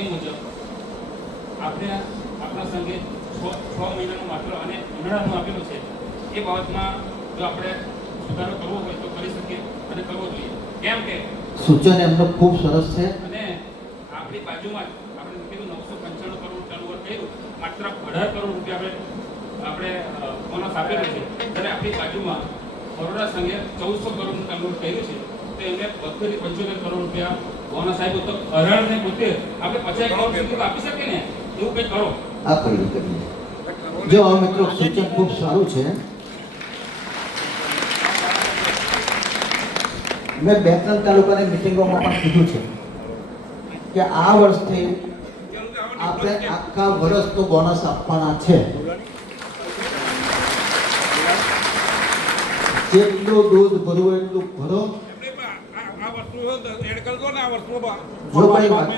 એ મુજબ આપણે આપણા સંઘે છ છ મહિનાનું માત્ર અને ઉનાળાનું આપેલું છે. એ બાબતમાં જો આપણે સુધારો કરવો હોય તો કરી શકીએ અને કરવો જોઈએ. કેમ કે સૂચન એમનો ખૂબ સરસ છે. અને આપણી બાજુમાં જ આપણે કીધું નવસો પંચાણું કરોડ ટર્નઓવર કર્યું માત્ર અઢાર કરોડ રૂપિયા આપણે આપણે બોનસ આપેલું છે. ત્યારે આપણી બાજુમાં બરોડા સંઘે ચૌદસો કરોડનું ટર્નઓવર કર્યું છે તો એમને બત્રીસ પંચોતેર કરોડ રૂપિયા કે આ વર્ષથી આખા તો બોનસ આપવાના છે. જેટલું દૂધ ભરવું એટલું ભરો. જો કોઈ વાત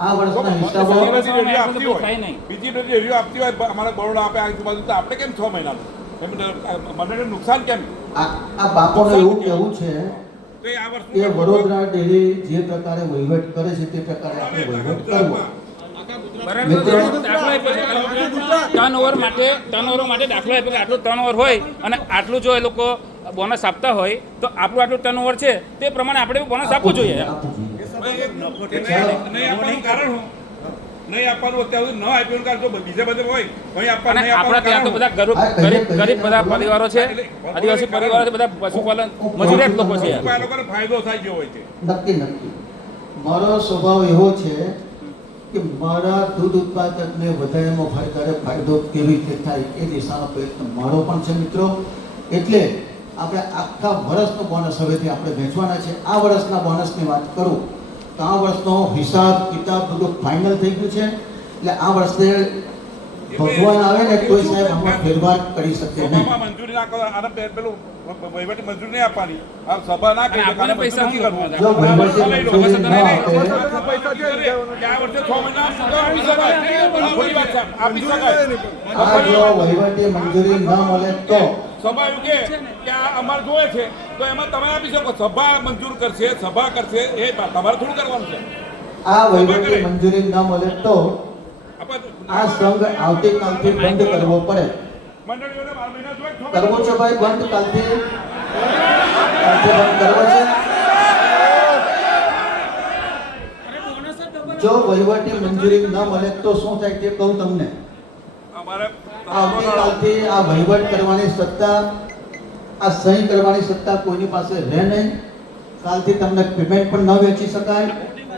આ વર્ષના હિસાબો બીજી બધી રજા આપતી હોય. નહીં. બીજી બધી રજા આપતી હોય અમારે બરોડા આપે આજુબાજુ તો આપણે કેમ છ મહિનાનું? મને નુકસાન કેમ? આ આ એવું કહેવું છે તો એ આ વસ્તુ કે વડોદરા ડેરી જે પ્રકારે વહીવટ કરે છે તે પ્રકારે આપણે વહીવટ કરવો. મિત્રો ટર્ન ઓવર માટે ટર્ન ઓવર માટે દાખલો આપ્યો કે આટલું ટર્ન ઓવર હોય અને આટલું જો એ લોકો બોનસ આપતા હોય તો આપણું આટલું ટર્ન ઓવર છે તે પ્રમાણે આપણે બોનસ આપવું જોઈએ. આપવું નહીં આપવાનું કારણ નહીં આપવાનું અત્યાર સુધી ન આપ્યું કારણ જો બીજા બધા હોય અહીં આપવાનું નહીં આપણા ત્યાં તો બધા ગરીબ ગરીબ ગરીબ બધા પરિવારો છે આદિવાસી પરિવારો છે બધા પશુપાલન મજૂરિયાત લોકો છે. આ લોકોને ફાયદો થાય ગયો હોય છે. નક્કી નક્કી. મારો સ્વભાવ એવો છે કે મારા દૂધ ઉત્પાદકને વધારેમાં ફાયદાકારક ફાયદો કેવી રીતે થાય એ દિશાનો પ્રયત્ન મારો પણ છે મિત્રો. એટલે આપણે આખા વર્ષનો બોનસ હવેથી આપણે વહેંચવાના છે. આ વર્ષના બોનસની વાત કરું તો આ વર્ષનો હિસાબ કિતાબ બધું ફાઇનલ થઈ ગયું છે. એટલે આ વર્ષે ભગવાન આવે ને કોઈ સાહેબ આમાં ફેરફાર કરી શકે નહીં. મંજૂરી ના કરો આને પેલું વહીવટી મંજૂરી નહીં આપવાની. આ સભા ના કરી આપણને પૈસા શું કરવું. જો વહીવટી મંજૂરી ના આપે. પૈસા કે આ વર્ષે 6 મહિના આપી શકાય. આ વાત છે આપી શકાય. આ જો વહીવટી મંજૂરી ન મળે તો? સભા એવું કે આ અમારે જોવે છે તો એમાં તમે આપી શકો. સભા મંજૂર કરશે સભા કરશે એ તમારે થોડું કરવાનું છે. આ વહીવટી મંજૂરી ન મળે તો? આ સંઘ આવતીકાલથી બંધ કરવો પડે. કરવો છે ભાઈ બંધ કાલથી. બંધ કરવો છે. જો વહીવટી મંજૂરી ન મળે તો શું થાય તે કહું તમને. આવતીકાલથી આ વહીવટ કરવાની સત્તા આ સહી કરવાની સત્તા કોઈની પાસે રહે નહીં. કાલથી તમને પેમેન્ટ પણ ન વેચી શકાય.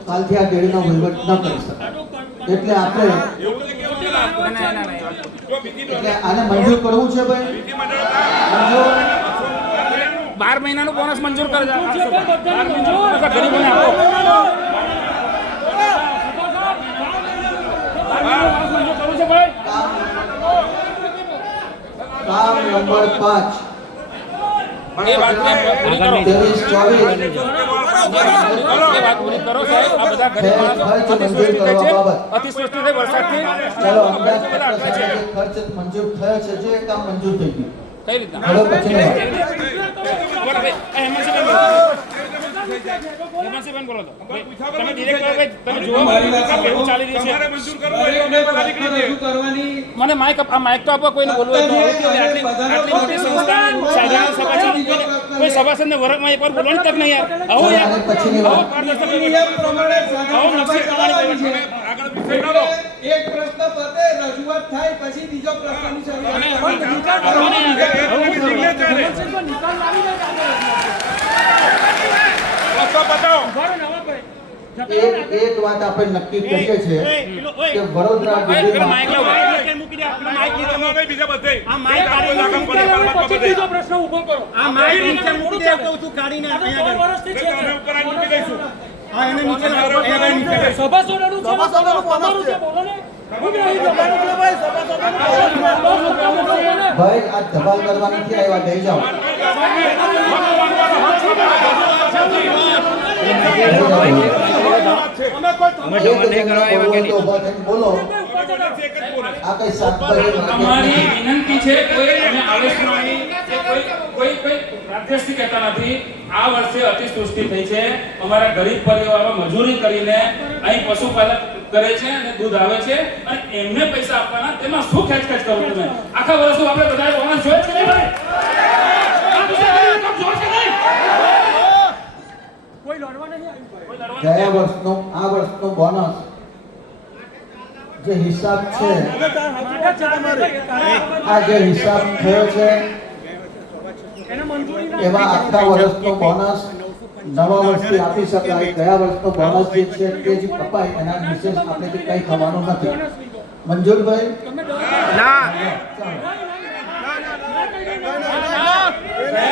કાલથી આ ડેરીનો વહીવટ ન કરી શકાય. એટલે આપણે એટલે આને મંજૂર કરવું છે ભાઈ? બાર મહિનાનું બોનસ મંજૂર કરે બાર મહિનાનું બોનસ ગરીબોને આપો. કામ નંબર પાંચ. એ વાત પૂરી ચોવીસ. વાત પૂરી કરો સાહેબ આ બધા ગરીબ માણસો થઈ છે અતિવૃષ્ટિ થઈ વરસાદથી ચાલો અંદાજ બધા અટવાય છે ખર્ચ મંજૂર થયો છે જે કામ મંજૂર થઈ ગયું. કઈ રીતના? બોલો. તો. તમે તમે ચાલી રહ્યું છે. મંજૂર. મને માઇક આ માઇક તો આપો કોઈને બોલવું આટલી મોટી સંસ્થા સાધારણ સભા છે કોઈ સભાસદને વરખમાં એકવાર બોલવાની તક નહીં યાર. આવું યાર. આવું પારદર્શક. નકશી આગળ વિષય એક પ્રશ્ન પતે રજૂઆત થાય પછી બીજો પ્રશ્ન યાર. એવું signature છે. રસ્તો બતાવો. એક એક વાત આપણે નક્કી કરીએ છીએ કે વડોદરા ભાઈ. આ ધબાલ કરવા નથી આવ્યા બે જાઓ. એક જણને બોલવું હોય તો ઊભા થઈને બોલો એક જ બોલો. આ કઈ શાકભાજી અમારી વિનંતી છે કોઈ અમે આવેશમાં કોઈ કોઈ કોઈ રાધ્યસ્થી કહેતા નથી. આ વર્ષે અતિવૃષ્ટિ થઈ છે. અમારા ગરીબ પરિવારો મજૂરી કરીને અહીં પશુપાલક કરે છે અને દૂધ આવે છે અને એમને પૈસા આપવાના. તેમાં શું ખેંચખેચ કરવું તમે? આખા વર્ષનું આપણે બધા જોયે છે નહીં ભાઈ? આ ગુજરાતની રકમ જોયે છે કે નહીં? કોઈ લડવા નહીં આવ્યું કોઈ લડવાનું ગયા વર્ષનો આ વર્ષનો બોનસ જે હિસાબ છે આ જે હિસાબ થયો છે એમાં આખા વર્ષનો બોનસ નવા વર્ષથી આપી શકાય. ગયા વર્ષનો બોનસ જે છે તે જ કપાય. એના વિશેષ આપણે કંઈ થવાનું નથી. મંજુરભાઈ? ના ગયા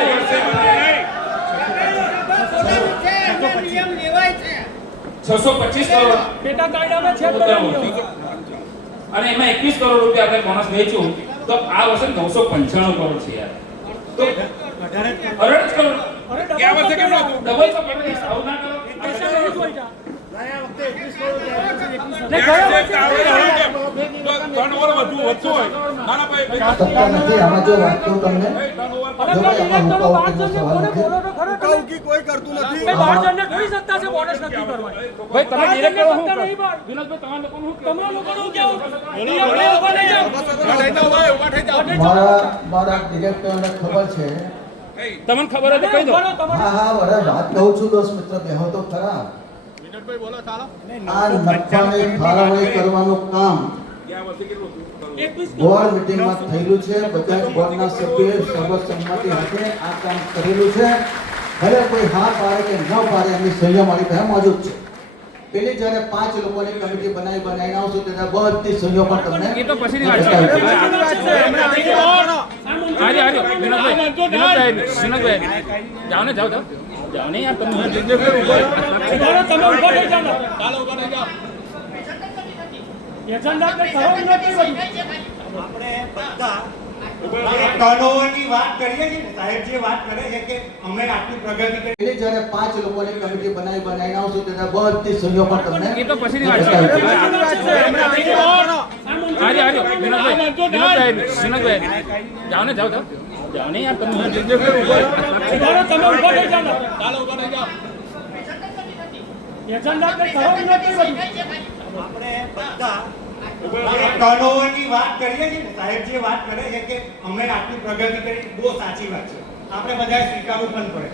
વર્ષે નિયમ લેવાય છે છસો પચીસ કરોડ. પેટા કાયદામાં છે. અને એમાં એકવીસ કરોડ રૂપિયા આપણે બોનસ વેચ્યું તો આ વર્ષે નવસો પંચાણું કરોડ છે યાર. તો અઢાર કરોડ? ડબલ તો કરો આવું ના કરો. કોઈ કરતું નથી. સત્તા છે બોનસ કરવાની. ભાઈ તમે. વિનોદભાઈ તમારા લોકોનું તમારા લોકોનું કેવું? મારા મારા ડિરેક્ટરને ખબર છે. તમને ખબર હતી કહી દો. હા હા બરાબર વાત કહું છું દોસ્ત મિત્ર બેહો તો ખરા. આ નફાની ફાળવણી કરવાનું કામ ગયા વર્ષે કેટલું હતું? એકવીસ બોર્ડ મિટિંગમાં થયેલું છે બધા જ બોર્ડના સભ્યોએ સર્વસંમતિ સાથે આ કામ કરેલું છે. ભલે કોઈ હા પાડે કે ન પાડે એમની સહીઓ મારી પાસે મોજૂદ છે. પેલી જ્યારે પાંચ લોકોની કમિટી બનાવી બનાવીને આવશું ત્યારે બધી સહીઓ પણ તમને એ તો વાત છે. જાઓ ને જાઓ જાઓ. જાઓ ને યાર તમે. ઊભા તમે ઊભા થઈ જાઓ ને. એજન્ડા આપણે થવાનું નથી આપણે બધા ટર્નઓવરની વાત કરીએ છીએ સાહેબ જે વાત કરે છે કે અમે આટલી પ્રગતિ કરી પેલી જ્યારે પાંચ લોકોની કમિટી બનાવી બનાવીને આવશું ત્યારે બધી સહીઓ પણ તમને એ તો પછીની વાત છે. હારી હારી વિનોદભાઈ વિનોદભાઈ જાઓ ને જાઓ જાઓ જાઓ ને યાર તમે તમે ઊભા થઈ જાઓ આપણે થવાનું નથી બધું. આપણે બધા. ટર્નઓવરની વાત કરીએ છીએ ને, સાહેબ જે વાત કરે છે કે અમે આટલી પ્રગતિ કરી બહુ સાચી વાત છે. આપણે બધાએ સ્વીકારવું પણ પડે.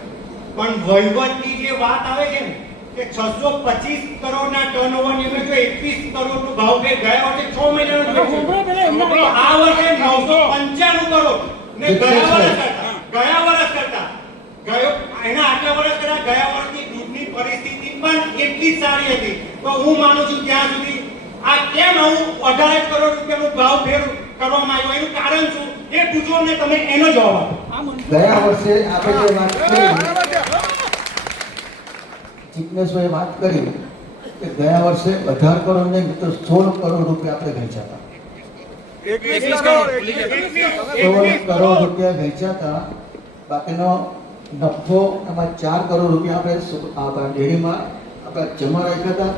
પણ વહીવટની જે વાત આવે છે ને કે 625 કરોડના ટર્નઓવરની અમે જો 21 કરોડનો ભાવ ફેર ગયા વર્ષે 6 મહિનાનો જ વેચ્યો. ઊભા પેલા એમના તો આ વર્ષે 995 કરોડ. ને ગયા વર્ષ કરતા ગયા વર્ષ કરતા. ગયો એના આટલા વર્ષ કરતા ગયા વર્ષની દૂધની પરિસ્થિતિ પણ એટલી સારી હતી. તો હું માનું છું ત્યાં સુધી આ કેમ આવું અઢાર કરોડ રૂપિયાનો ભાવ ફેર કરવામાં આવ્યો? એનું કારણ શું? એ પૂછો અને તમે એનો જવાબ આપો. ગયા વર્ષે આપણે જે વાત કરી જિજ્ઞેશભાઈ વાત કરી કે ગયા વર્ષે અઢાર કરોડ નહીં તો સોળ કરોડ રૂપિયા આપણે વેચ્યા હતા. સોળ કરોડ રૂપિયા વેચ્યા હતા. બાકીનો નફો એમાં ચાર કરોડ રૂપિયા આપણે ડેરીમાં આપણે જમા રાખ્યા હતા.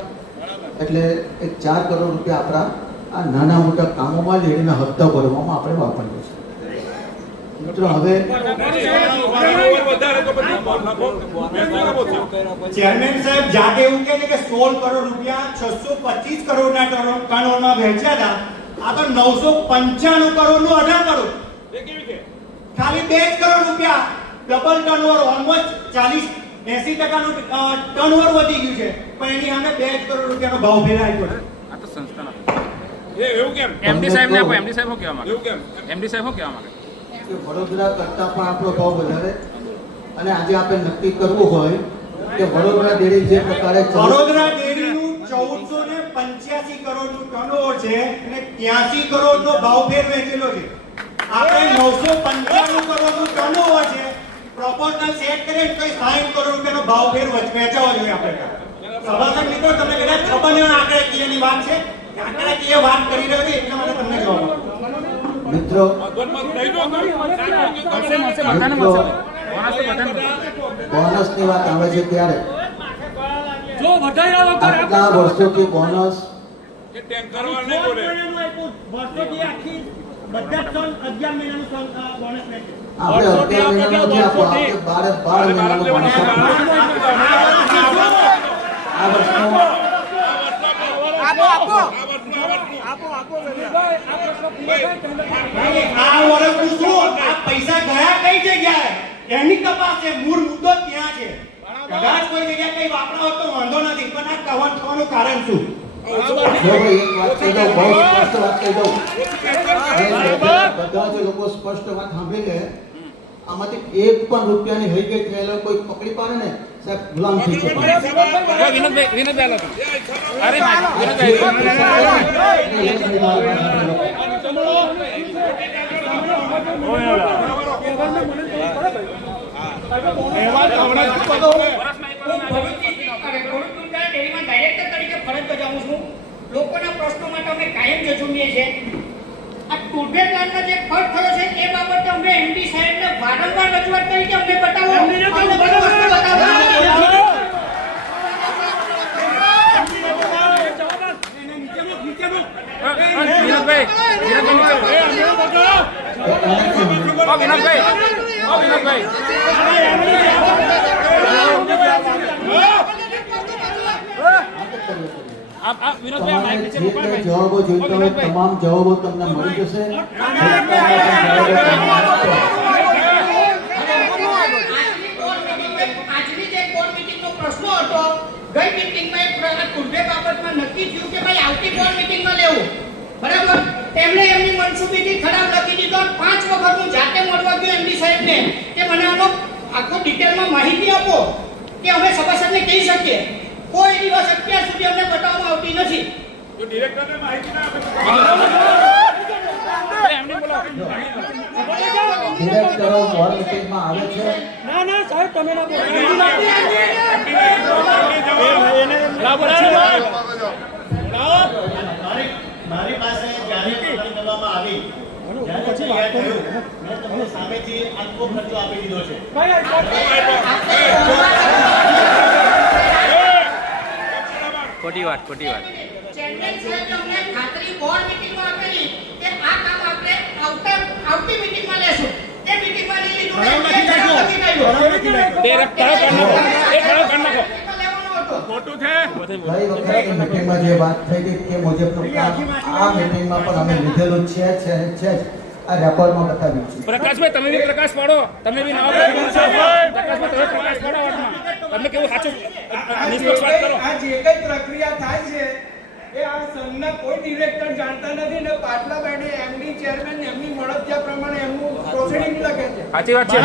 એટલે એ ચાર કરોડ રૂપિયા આપણા આ નાના મોટા કામોમાં ડેરીના હપ્તા ભરવામાં આપણે વાપરીએ છીએ. મિત્રો, હવે તો પછી નફો ચેરમેન સાહેબ જાતે એવું કહે છે કે 16 કરોડ રૂપિયા 625 કરોડના ટર્નઓવરમાં વેચ્યા હતા. આ તો 995 કરોડનું 18 કરોડ. એ કેવી છે ખાલી બે જ કરોડ રૂપિયા. ડબલ ટર્નઓવર ઓલમોસ્ટ ચાલીસ એસી ટકાનું ટર્નઓવર વધી ગયું છે. પણ એની સામે બે કરોડ રૂપિયાનો ભાવ ફેરાયો છે આ તો સંસ્થાના. એ એવું કેમ? એમડી સાહેબ ને આપો એમડી સાહેબ શું કહેવા માંગે? એવું કેમ? એમડી સાહેબ શું કહેવા માંગે? વડોદરા કરતાં પણ આપણો ભાવ વધારે. અને આજે આપણે નક્કી કરવું હોય કે વડોદરા ડેરી જે પ્રકારે વડોદરા ડેરીનું ચૌદસો ને પંચ્યાસી કરોડનું ટર્નઓવર છે અને ત્યાસી કરોડનો ભાવ ફેર વેચેલો છે. આપણે નવસો પંચાણું કરોડનું ટર્નઓવર છે. પ્રોપોર્શનલ સેટ કરીએ તો 60 કરોડ રૂપિયાનો ભાવ ફેર વેચાવો જોઈએ આપણે સભાસદ મિત્રો તમે કદાચ છપ્પન આંકડાકીયની વાત છે. આંકડાકીય વાત કરી રહ્યો છે એટલા માટે તમને જવાબ આપું. મિત્રો બોનસની વાત આવે છે ત્યારે. જો વધારે આટલા વર્ષોથી બોનસ એ ટેન્કર વાળા બોલે. વર્ષોથી આખી બધા જ અગિયાર મહિનાનું બોનસ વેચે. આપણે અગિયાર મહિનાનો નથી આપો આપણે બાર બાર મહિનાનો પાણી આપવો આ વર્ષનો આપો વર્ષનું, આ વર્ષનું. આ વર્ષનું શું? આ પૈસા ગયા કઈ જગ્યાએ? એની તપાસ છે. મૂળ મુદ્દો ત્યાં છે. કદાચ કોઈ જગ્યાએ કઈ વાપરાવો તો વાંધો નથી પણ આ કવર થવાનું કારણ શું? જો બધા જે લોકો સ્પષ્ટ વાત સાંભળી લે આમાંથી એક પણ રૂપિયાની હઈ ગઈ કોઈ પકડી પાડે ને સાહેબ ડાયરેક્ટર તરીકે ફરજ બજાવું છું લોકોના પ્રશ્નો માટે અમે કાયમ જજુમીએ છીએ આ ટુડે પ્લાનનો જે ખર્ચ થયો છે એ બાબતે અમે એમડી સાહેબને વારંવાર રજૂઆત કરી કે અમને બતાવો અમને બતાવો વિનોદભાઈ વિનોદભાઈ જવાબો જોઈતા હોય તમામ જવાબો તમને મળી જશે. આજની જે બોર્ડ મીટિંગનો પ્રશ્ન હતો ગઈ મીટિંગમાં એક પ્રકાર ટુડે બાબતમાં નક્કી થયું કે ભાઈ આવતી બોર્ડ મીટિંગમાં લેવું. બરાબર? તેમણે એમની મનસુબીથી ખરાબ લખી દીધો પાંચ વખત હું જાતે મળવા ગયો એમડી સાહેબને. કે મને આનો આખો ડિટેલમાં માહિતી આપો કે અમે સભાસદને કહી શકીએ. કોઈ દિવસ અત્યાર સુધી અમને બતાવવામાં આવતી નથી. જો ડિરેક્ટરને માહિતી ના આપે તો ભાઈ, ડિરેક્ટરો બોર્ડ મિટિંગમાં આવે છે. ના ના સાહેબ તમે ના બોલો. મારી પાસે જ્યારે કરવામાં આવી જ્યારે તૈયાર થયું મેં તમને સામેથી આટલો ખર્ચો આપી દીધો છે. ખોટી વાત ખોટી વાત. ચેરમેન સાહેબે અમને ખાતરી બોર્ડ મીટિંગમાં આપેલી? કે આ કામ આપણે આવતા આવતી મીટિંગમાં લેશું. તે મીટિંગમાં નહીં લીધું તે ઠરાવ લખી કાઢ્યો. તે રફ ઠરાવ કરી નાખો. એ ઠરાવ કરી નાખો. ખોટું છે? ગઈ વખતે મિટિંગમાં જે વાત થઈ હતી તે મુજબનું કામ આ મિટિંગમાં પણ અમે લીધેલું છે છે છે આ રેકોર્ડમાં બતાવ્યું છે. પ્રકાશભાઈ તમે બી પ્રકાશ પાડો. તમે બી નવા પ્રકાશભાઈ તમે પ્રકાશ પાડો તમને કેવું સાચું નિષ્પક્ષ વાત કરો. આ જે કઈ પ્રક્રિયા થાય છે એ આ સંઘના કોઈ ડિરેક્ટર જાણતા નથી ને પાટલા બેને એમની ચેરમેન એમની મળતિયા પ્રમાણે એમનું પ્રોસિડિંગ લખે છે. સાચી વાત છે.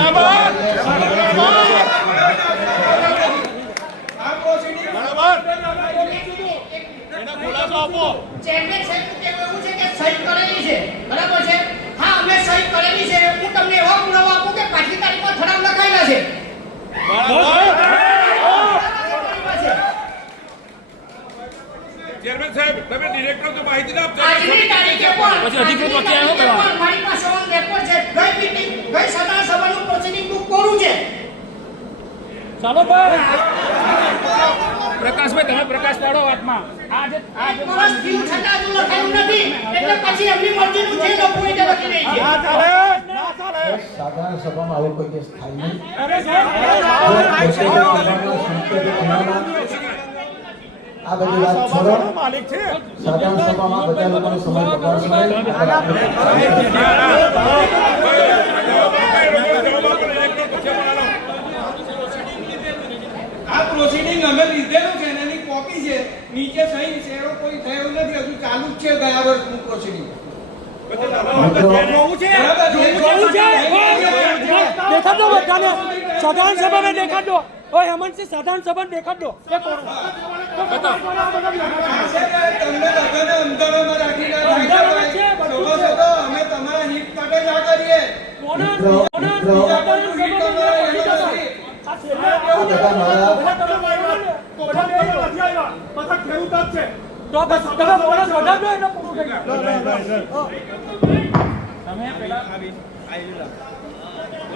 આ પ્રોસિડિંગ ચેરમેન સાહેબનું કહેવું એવું છે કે સહી કરેલી છે. બરાબર છે? હા અમે સહી કરેલી છે. હું તમને એવો પુરાવો આપું કે પાછલી તારીખમાં ઠરાવ લખાયેલા છે. ચેરમેન સાહેબ તમે ડિરેક્ટર તો માહિતી ના આપતા. આજની તારીખે પણ પછી અધિકૃત વકીલ આવ્યો કરવા. પણ મારી પાસે ઓન રેકોર્ડ છે. ગઈ મીટિંગ ગઈ સદા સભાનું પ્રોસિડિંગ બુક કોરું છે? ચાલો ભાઈ. પ્રકાશભાઈ તમે પ્રકાશ પાડો વાતમાં. આજે જે આ જે વર્ષ થયું છતાં હજુ લખાયું નથી. એટલે પછી એમની મરજીનું જે લખવું એ લખી રહી છે. સાધારણ સભામાં આવું કોઈ કેસ થાય નહીં. અરે સાહેબ આ બધી વાત છોડો સાધારણ સભામાં બધા લોકોનો સમય બગાડશો આ પ્રોસિડિંગ અમે લીધેલું છે એની કોપી છે. નીચે સહી શેરો કોઈ થયો નથી. હજુ ચાલુ જ છે ગયા વર્ષનું પ્રોસિડિંગ સાધારણ સભામાં દેખાડ દો ઓય હેમંતસિંહ સાધારણ સંબંધ દેખાડ દો. એ કોણ? તમે પેલા આવી ગયું.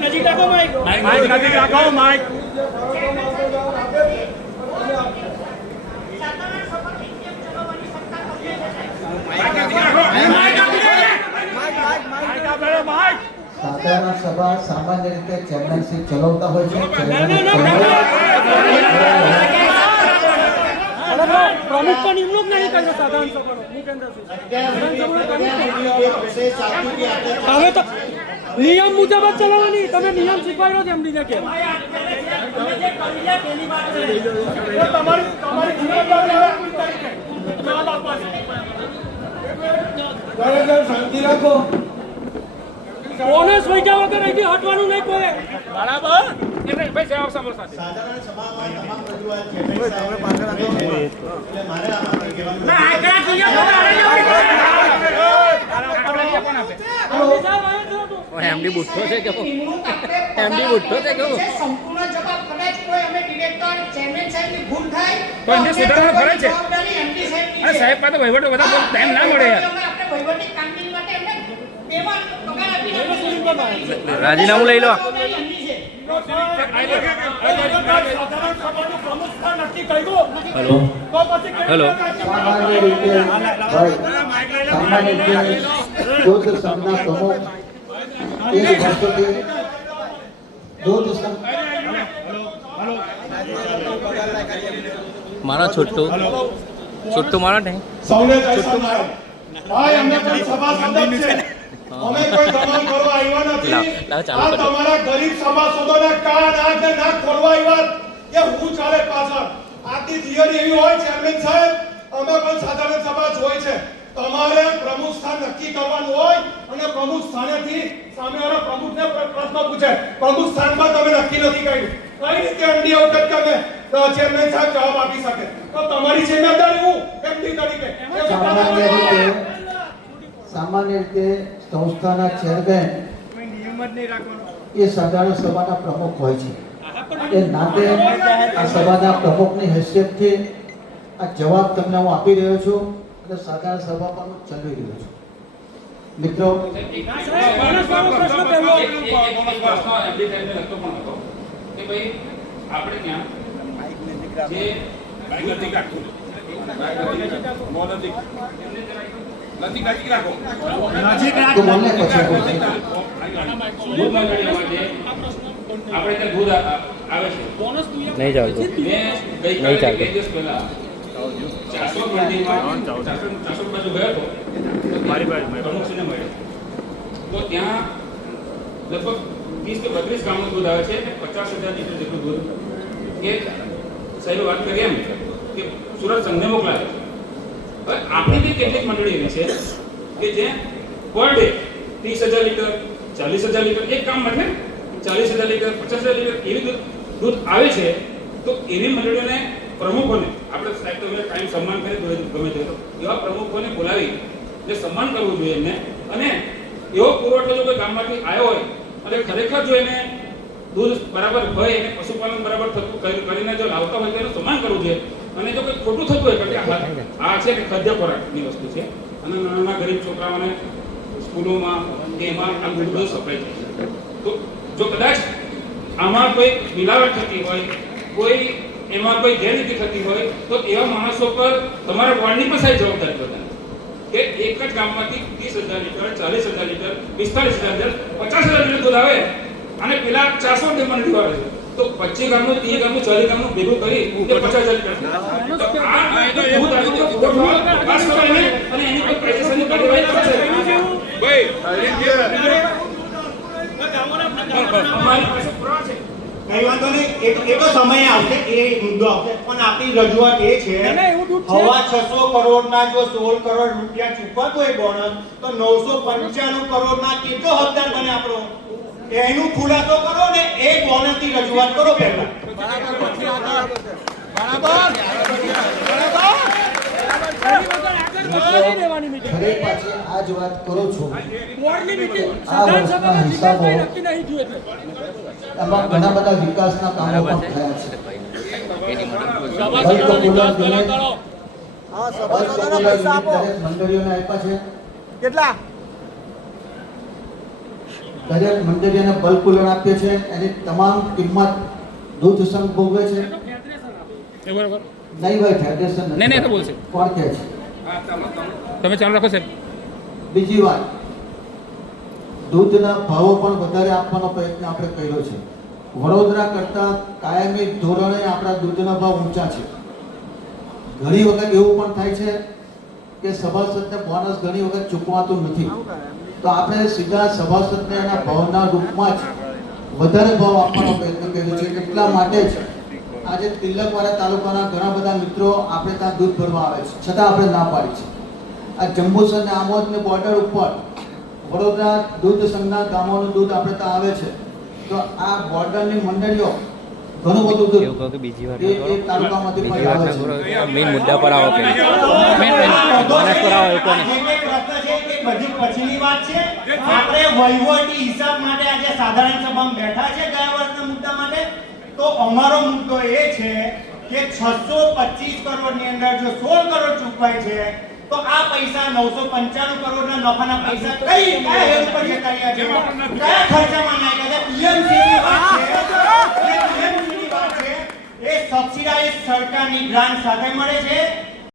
નજીક માઈક માઇક સાધારણ નજીક રાખો માઈક માઈક નજીક રાખો. માઈક સાધારણ સભા સામાન્ય રીતે ચેરમેનશીપ ચલાવતા હોય છે પ્રમુખ પણ નિમણૂક નહીં કર્યો સાધારણ સભાનો ભૂપેન્દ્રસિંહ હવે તો નિયમ મુજબ જ ચલાવવાની. તમે નિયમ શીખવાડ્યો છે એમની કે શાંતિ રાખો. કોને વૈજા વગર અહીંથી હટવાનું નહીં કોઈ. બરાબર? સાધારણ સભામાં તમામ રજૂઆત ચેરમેન સાહેબ છે. એટલે મારે આમાં કહેવાનું એમડી સાહેબ તું એમડી બુઠ્ઠો છે કે એમડી બુઠ્ઠો છે કેવું? સંપૂર્ણ જવાબ કદાચ કોઈ અમે ડિરેક્ટર ચેરમેન સાહેબની ભૂલ થાય તો એમને સુધારવાનો ફરજ છે. સાહેબ પાસે વહીવટ બધા ટાઈમ ના મળે યાર. આપણે વહીવટી કામગીરી માટે એમને પેમાં પગાર આપીને રાજીનામું લઈ લો. જવાબદારી એમની છે. સાધારણ સભાનું પ્રમુખ સ્થાન નક્કી કર્યું હેલો તો પછી કેવી હેલો. રીતે સામાન્ય રીતે ભાઈ સામાન્ય રીતે દૂધ સંઘના પ્રમુખ એ જ વર્ષોથી દૂધ સંઘ મારો છોટું છોટું મારો નહીં સૌને જય સ્વામિનારાયણ. ભાઈ અમે પણ સભાસદ જ છે અમે કોઈ દબાણ કરવા આવ્યા નથી. આ તમારા ગરીબ સભાસદોના કાન આંખ ને નાક ખોલવા આવ્યા કે હું ચાલે પાછળ આટલી થિયરી એવી હોય ચેરમેન સાહેબ અમે પણ સાધારણ સભા જ હોય છે. તમારે પ્રમુખ સ્થાન નક્કી કરવાનું હોય અને પ્રમુખ સ્થાનેથી સામેવાળા પ્રમુખને પ્રશ્ન પૂછે. પ્રમુખ સ્થાનમાં તમે નક્કી નથી કર્યું. કઈ રીતે એમડી વખત કે ચેરમેન સાહેબ જવાબ આપી શકે. તો તમારી જિમ્મેદારી હું એમડી તરીકે. સામાન્ય રીતે સંસ્થાના ચેરમેન એ સાધારણ સભાના પ્રમુખ હોય છે. એ નાતે આ સભાના પ્રમુખની હેસિયતથી આ જવાબ તમને હું આપી રહ્યો છું અને સાધારણ સભા પણ હું ચલાવી રહ્યો છું. મિત્રો આપણે ત્યાં જે નજીક નજીક નજીક રાખો તો મને પછી કહું. દૂધ મંડળીઓમાં જે આપણે ત્યાં દૂધ આ- આ- આવે છે બોનસ તું નહીં ચાલતું મેં ગઈકાલે નહીં ચાલતું. બે દિવસ પહેલા ચારસો મંડીમાં ચારસો ચારસો બાજુ ગયો હતો પ્રમુખશ્રીને મળ્યો તો ત્યાં લગભગ ત્રીસ કે બત્રીસ ગામનું દૂધ આવે છે અને પચાસ હજાર લીટર જેટલું દૂધ એ સાહેબે વાત કરી એમ કે સુરત સંઘને મોકલાવે હવે આપણી બી કેટલીક મંડળી છે કે જે પર ડે ત્રીસ હજાર લીટર, ચાલીસ હજાર લીટર, એક કામ માટે ચાલીસ હજાર લીટર, પચાસ હજાર લીટર એવી દૂધ દૂધ આવે છે, તો એવી મંડળીઓને પ્રમુખોને, આપણે સાહેબ તો કાયમ સન્માન કરી, ગમે તે એવા પ્રમુખોને બોલાવી એટલે સન્માન કરવું જોઈએ એમને. અને એવો પુરવઠો જો કોઈ ગામમાંથી આવ્યો હોય, અને ખરેખર જો એને દૂધ બરાબર હોય, એને પશુપાલન બરાબર થતું કરીને જો લાવતા હોય તો એનું સન્માન કરવું જોઈએ અને જો કંઈ ખોટું થતું હોય કે આ છે કે ખાદ્ય ખોરાકની વસ્તુ છે. અને નાના ગરીબ છોકરાઓને સ્કૂલોમાં એમાં આ બધું સપ્લાય થાય તો જો કદાચ આમાં કોઈ મિલાવટ થતી હોય, કોઈ એમાં કોઈ ગેરરીતિ થતી હોય, તો એવા માણસો પર તમારા વોર્ડની પણ સારી જવાબદારી બતાવે કે એક જ ગામમાંથી ત્રીસ હજાર લીટર, ચાલીસ હજાર લીટર, પિસ્તાલીસ હજાર લીટર, પચાસ હજાર લીટર દૂધ આવે અને પેલા ચારસો મંડળીઓ આવે છે. તો પચીસ ગામનું ત્રીસ ગામનું ચાલીસ ગામનું ભેગું કરી તે પચાસ હજાર લીટર તો આ દૂધ આવી રીતે પુરવઠો તપાસ કરો અને એની પર કાયદેસરની કાર્યવાહી થશે. અમારી પાસે પુરાવા છે કઈ વાંધો નહીં. એ તો- સમય આવશે એ મુદ્દો આવશે. પણ આપણી રજૂઆત એ છે ના, ના. હવા છસો કરોડના જો સોળ કરોડ રૂપિયા ચૂકવતો હોય બોનસ તો નવસો પંચાણું કરોડના કેટલો હકદાર બને આપણો? એનું ખુલાસો કરો ને એ બોનસ રજૂઆત કરો પહેલા. વાત કરું છું ઘણા બધા વિકાસના કામો પણ છે થયા છે મંડળીઓને આપ્યા છે. કેટલા? દરેક મંડળીને બલ્ક આપીએ છીએ. એની તમામ કિંમત દૂધ સંઘ ભોગવે છે. નહીં ભાઈ ફેડરેશન નહીં, નહીં, બોલશે. કોણ કહે છે? તમે ચાલુ રાખો સાહેબ. બીજી વાત. દૂધના ભાવો પણ વધારે આપવાનો પ્રયત્ન આપણે કર્યો છે. વડોદરા કરતાં કાયમી ધોરણે આપણા દૂધના ભાવ ઊંચા છે. ઘણી વખત એવું પણ થાય છે કે સભાસદને બોનસ ઘણી વખત ચૂકવાતું નથી. તો આપણે સીધા સભાસદને એના ભાવના રૂપમાં જ વધારે ભાવ આપવાનો પ્રયત્ન કર્યો છે એટલા માટે જ આજે તિલકવાડા તાલુકાના ઘણા બધા મિત્રો આપણે ત્યાં દૂધ ભરવા આવે છે છતાં આપણે ના પાડી છે. આ જંબુસર અને આમોદની બોર્ડર ઉપર વડોદરા દૂધ સંઘના ગામોનું દૂધ આપણે ત્યાં આવે છે. તો આ બોર્ડરની મંડળીઓ ઘણું બધું દૂધ કે બીજી વાર એ તાલુકામાંથી મેઇન મુદ્દા પર આવો મેઇન બોનસ પર આવો કોને જે કંઈ પ્રશ્ન છે એ બધી પછીની વાત છે. આપણે વહીવટી હિસાબ માટે આજે સાધારણ સભામાં બેઠા છે ગયા વર્ષના મુદ્દા માટે. તો અમારો મુદ્દો એ છે કે 625 કરોડની અંદર જો 16 કરોડ ચૂકવાય છે તો આ પૈસા 995 કરોડના નફાના પૈસા કઈ કયા હેડ પર જતા રહ્યા છે કયા ખર્ચામાં નાખ્યા છે ની વાત છે. એ PMC ની વાત છે. એ સબસિડાઇઝ સરકારની ગ્રાન્ટ સાથે મળે છે.